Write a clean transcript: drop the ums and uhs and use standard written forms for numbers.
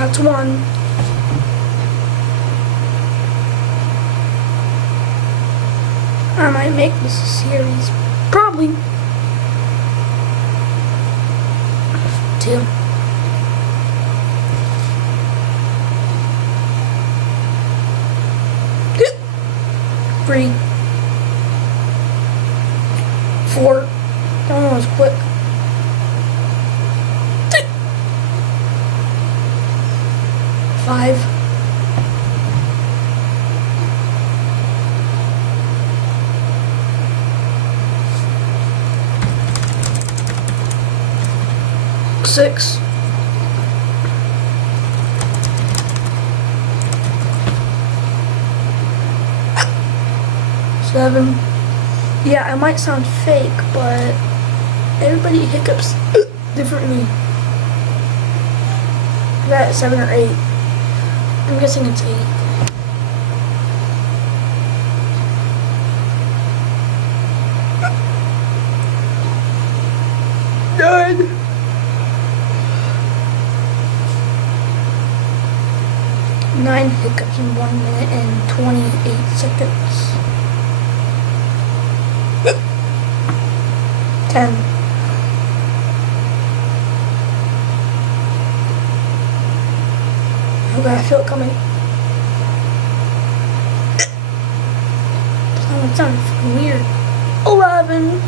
That's one. I might make this a series. Probably. 2. 3. 4. That one was quick. 5. 6. 7. Yeah, it might sound fake, but everybody hiccups differently. I got 7 or 8. I'm guessing it's 8. Done. 9 hiccups in 1 minute and 28 seconds. 10. Okay, I feel it coming. That sounded fucking weird. 11.